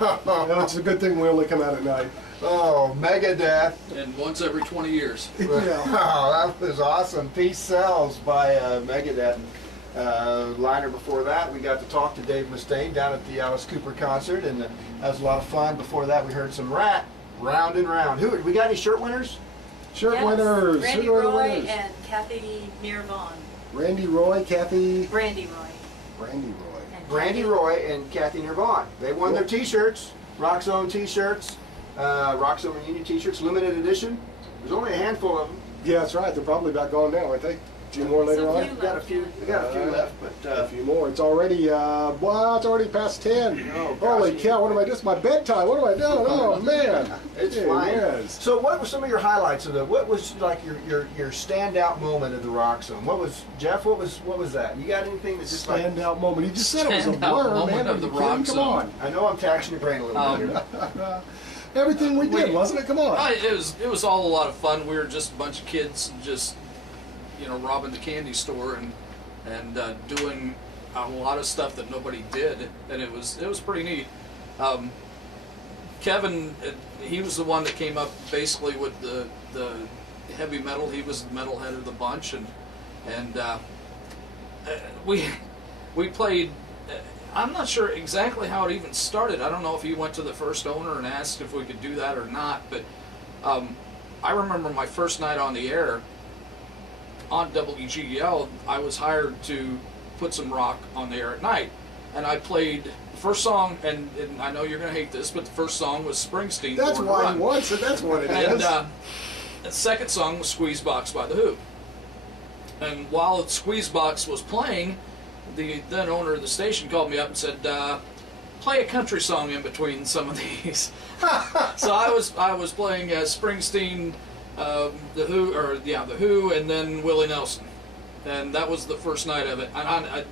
It's a good thing we only come out at night. Oh, Megadeth. And once every 20 years. Yeah. Oh, that was awesome. Peace Sells by Megadeth. Liner before that, we got to talk to Dave Mustaine down at the Alice Cooper concert, and that was a lot of fun. Before that, we heard some Rat, Round and Round. Who we got? Any shirt winners? Shirt winners. Randy Who are the Roy winners? and Kathy Nirvana. Randy Roy, Kathy. Brandy Roy. Randy Roy. And Brandy Kathy. Roy and Kathy Nirvana. They won their T-shirts, Rockzone T-shirts, Rockzone Reunion T-shirts, limited edition. There's only a handful of them. Yeah, that's right. They're probably about gone now, aren't they? A few more later Some on. few We got a few. We got a few left, but A few more. It's already, well, it's already past 10. Oh, Holy gosh. cow, what am I doing? It's my bedtime. What am I doing? Oh, man. it's Gee fine. whiz. So, what were some of your highlights of what was like your standout moment of the Rockzone? What was Jeff? What was that? You got anything that just like? Standout moment. You just said it was a Standout blur, moment man. of the Are you kidding? Come Rockzone. on. I know I'm taxing your brain a little bit. Here. Everything we did, wasn't it? Come on. It was all a lot of fun. We were just a bunch of kids, just robbing the candy store and doing a lot of stuff that nobody did, and it was pretty neat. Kevin, he was the one that came up basically with the heavy metal. He was the metalhead of the bunch, and we played. I'm not sure exactly how it even started. I don't know if he went to the first owner and asked if we could do that or not, but I remember my first night on the air on WGEL, I was hired to put some rock on the air at night, and I played the first song, and I know you're going to hate this, but the first song was Springsteen. That's Born to why Run. he wants it. That's what it And is. the second song was Squeezebox by The Who. And while Squeezebox was playing, the then owner of the station called me up and said, play a country song in between some of these. So I was playing Springsteen, The Who, and then Willie Nelson. And that was the first night of it. And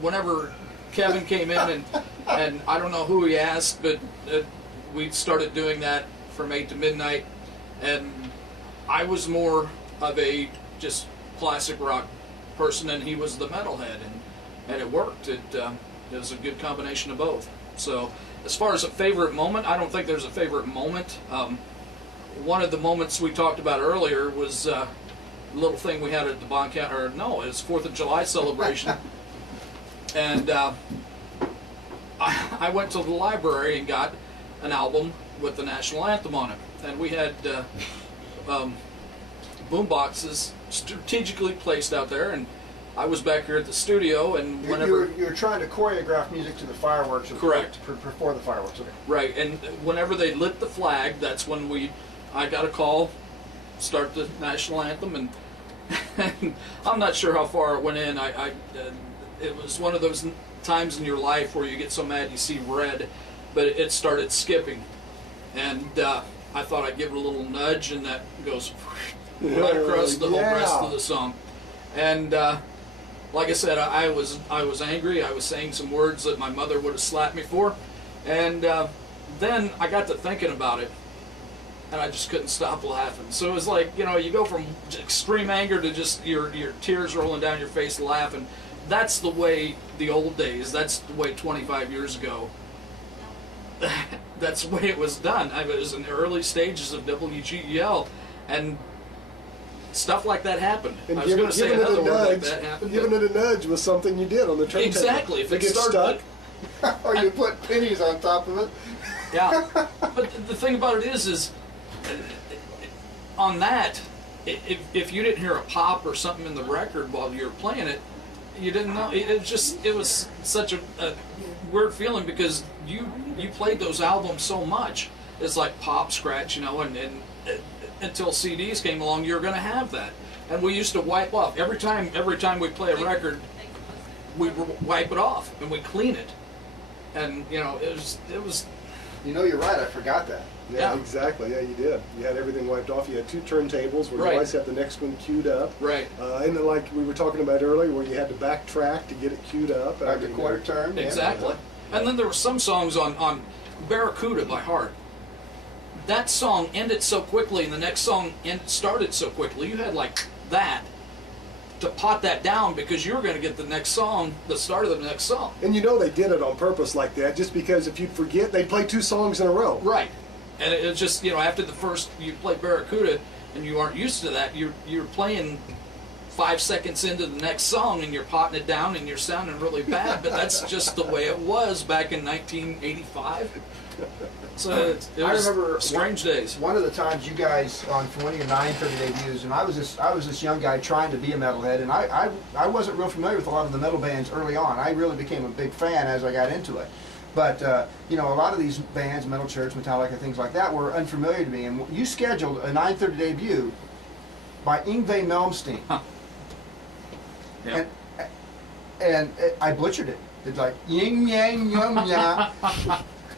whenever Kevin came in, and I don't know who he asked, but we started doing that from 8 to midnight, and I was more of a just classic rock person, and he was the metalhead, and it worked. It was a good combination of both. So as far as a favorite moment, I don't think there's a favorite moment. One of the moments we talked about earlier was a little thing we had at the Bond County, or no, it was 4th of July celebration. And I went to the library and got an album with the national anthem on it. And we had boom boxes strategically placed out there, and I was back here at the studio, and whenever... You're trying to choreograph music to the fireworks. Correct. Before the fireworks, okay. Right, and whenever they lit the flag, that's when I got a call, start the national anthem, and I'm not sure how far it went in. It was one of those times in your life where you get so mad you see red, but it started skipping, and I thought I'd give it a little nudge, and that goes right across the whole rest of the song. And like I said, I was angry. I was saying some words that my mother would have slapped me for, and then I got to thinking about it, and I just couldn't stop laughing. So it was like, you go from extreme anger to just your tears rolling down your face laughing. That's the way the old days, that's the way 25 years ago, that's the way it was done. I was in the early stages of WGEL, and stuff like that happened. And I was going to say another word like that happened. Giving it a nudge was something you did on the turntable. Exactly. If it it gets started, stuck. Or you put pennies on top of it. Yeah, but the thing about it is on that, if you didn't hear a pop or something in the record while you were playing it, you didn't know. It was such a weird feeling, because you played those albums so much. It's like pop, scratch, and until CDs came along, you were going to have that. And we used to wipe off every time we play a record, we wipe it off and we clean it. And it was. You're right. I forgot that. Yeah, Yeah. exactly. Yeah, you did. You had everything wiped off. You had 2 turntables where you Right. always had the next one queued up. Right. And then, like we were talking about earlier, where you had to backtrack to get it queued up. Like a quarter turn. yeah. Exactly. And then there were some songs on Barracuda by Heart. That song ended so quickly, and the next song started so quickly. You had like that, to pot that down because you were going to get the next song, the start of the next song. And you know they did it on purpose like that, just because if you'd forget, they'd play 2 songs in a row. Right. And it's just, after the first, you play Barracuda, and you aren't used to that, you're playing 5 seconds into the next song, and you're potting it down, and you're sounding really bad, but that's just the way it was back in 1985. So it was I remember strange days. One of the times you guys on one of your 9:30 debuts, and I was this young guy trying to be a metalhead, and I wasn't real familiar with a lot of the metal bands early on. I really became a big fan as I got into it. But a lot of these bands, Metal Church, Metallica, things like that, were unfamiliar to me. And you scheduled a 9:30 debut by Yngwie Malmsteen. Huh. Yeah. And I butchered it. It's like yin yang yum ya.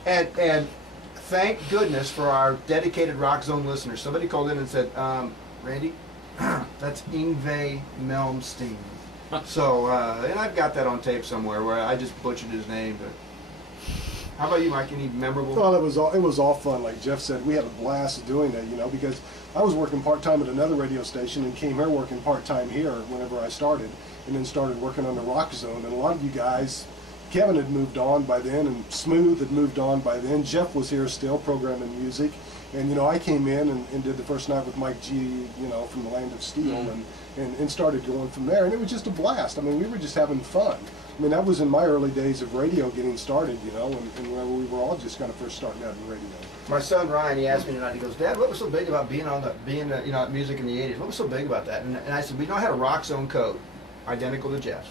And thank goodness for our dedicated Rock Zone listeners. Somebody called in and said, Randy, that's Yngwie Malmsteen. So, and I've got that on tape somewhere where I just butchered his name. But how about you, Mike? Any memorable? Well, it was all fun. Like Jeff said, we had a blast doing it, because I was working part-time at another radio station and came here working part-time here whenever I started, and then started working on the Rock Zone. And a lot of you guys, Kevin had moved on by then, and Smooth had moved on by then. Jeff was here still programming music. And, I came in and did the first night with Mike G, from the Land of Steel, and started going from there. And it was just a blast. I mean, we were just having fun. I mean, that was in my early days of radio getting started, and where we were all just kind of first starting out in radio. My son Ryan, he asked me tonight, he goes, Dad, what was so big about being at music in the 80s? What was so big about that? And I said, we know I had a Rock Zone code, identical to Jeff's.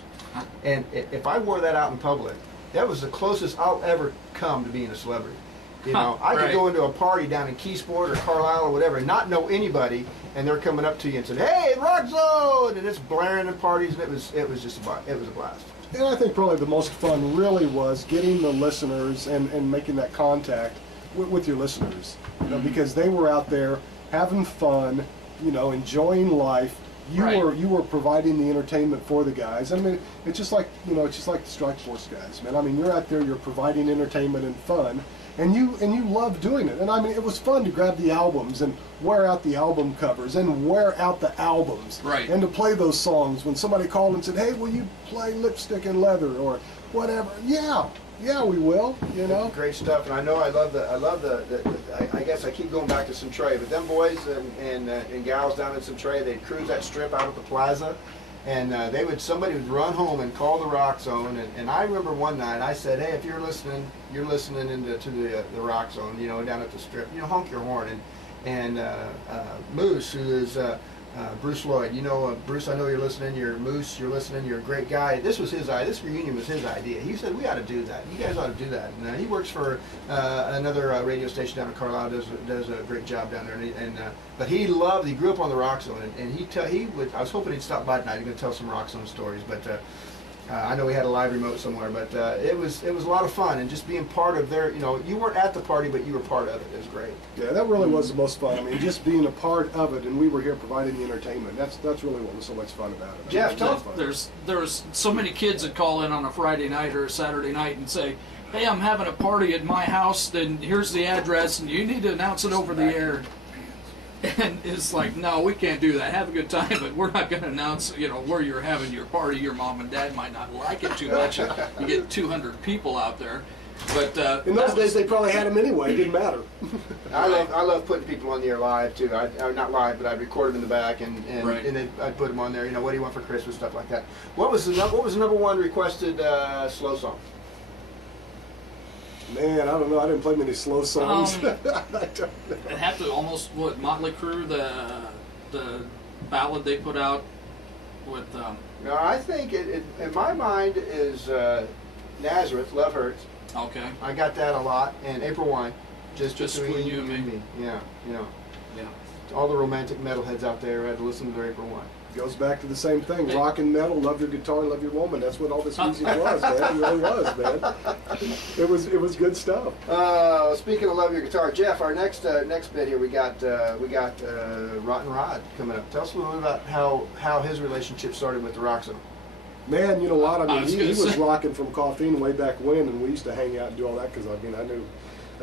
And if I wore that out in public, that was the closest I'll ever come to being a celebrity. I could go into a party down in Keysport or Carlisle or whatever and not know anybody, and they're coming up to you and saying, "Hey, Rock Zone!" and it's blaring at parties, and it was a blast. And I think probably the most fun really was getting the listeners and making that contact with your listeners, because they were out there having fun, enjoying life. You were providing the entertainment for the guys. I mean, it's just like the Strike Force guys, man. I mean, you're out there, you're providing entertainment and fun. And you love doing it. And I mean, it was fun to grab the albums and wear out the album covers and wear out the albums. Right. And to play those songs when somebody called and said, "Hey, will you play Lipstick and Leather?" or whatever. Yeah, we will, Great stuff. And I know I love I guess I keep going back to Centray, but them boys and gals down in Centray, they'd cruise that strip out at the plaza. And somebody would run home and call the Rock Zone. And I remember one night I said, "Hey, if you're listening to the Rock Zone, down at the strip, honk your horn." And Moose, who is Bruce Lloyd, Bruce, I know you're listening. You're Moose, you're listening. You're a great guy. This was his idea. This reunion was his idea. He said, "We ought to do that. You guys ought to do that." And he works for another radio station down in Carlisle. Does a great job down there. But he grew up on the Rock Zone, and I was hoping he'd stop by tonight. He's going to tell some Rock Zone stories, but I know he had a live remote somewhere. But it was a lot of fun, and just being part of their, you weren't at the party, but you were part of it. It was great. Yeah, that really was the most fun. I mean, just being a part of it, and we were here providing the entertainment. That's really what was so much fun about it. Jeff, There's so many kids that call in on a Friday night or a Saturday night and say, "Hey, I'm having a party at my house, then here's the address, and you need to announce it over the air." And it's like, no, we can't do that. Have a good time, but we're not going to announce, where you're having your party. Your mom and dad might not like it too much. You get 200 people out there. But in those days, they probably had them anyway. It didn't matter. I love putting people on the air live too. Not live, but I'd record them in the back and then I'd put them on there. What do you want for Christmas? Stuff like that. What was the number one requested slow song? Man, I don't know. I didn't play many slow songs. I don't know. It'd have to almost Motley Crue, the ballad they put out with. No, I think it in my mind is Nazareth, Love Hurts. Okay. I got that a lot, and April Wine, just between you and me. Yeah, Yeah. All the romantic metalheads out there had to listen to their April Wine. Goes back to the same thing. Rock and metal, love your guitar, love your woman. That's what all this music was, man. It really was, man. It was good stuff. Speaking of love your guitar, Jeff, our next bit here, we got Rotten Rod coming up. Tell us a little bit about how his relationship started with the Rock Zone. Man, you know what? I mean, he was rocking from Coffeen way back when, and we used to hang out and do all that because I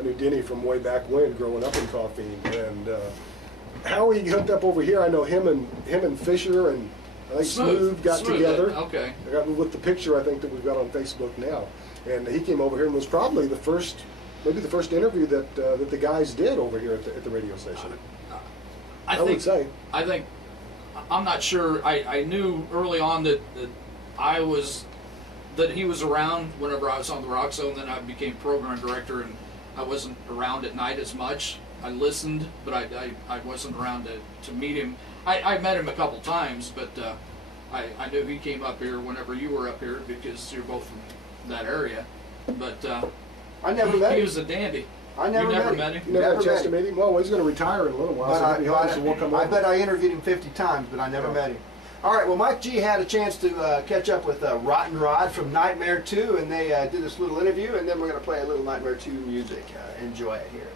knew Denny from way back when, growing up in Coffeen, and how he hooked up over here. I know him and Fisher and I think Smooth got together. Okay. I got with the picture I think that we've got on Facebook now, and he came over here and was probably the first, maybe the first interview that that the guys did over here at the radio station. I would say. I think. I'm not sure. I knew early on that he was around whenever I was on the Rockzone. Then I became program director, and I wasn't around at night as much. I listened, but I wasn't around to meet him. I met him a couple times, but I knew he came up here whenever you were up here because you're both from that area. But I never met him. He was a dandy. I never, you never met him. You never had a chance to meet him? Well, he's going to retire in a little while, so maybe we'll come I over. bet I interviewed him 50 times, but I never met him. All right, well, Mike G had a chance to catch up with Rotten Rod from Nightmare 2, and they did this little interview, and then we're going to play a little Nightmare 2 music. Enjoy it here.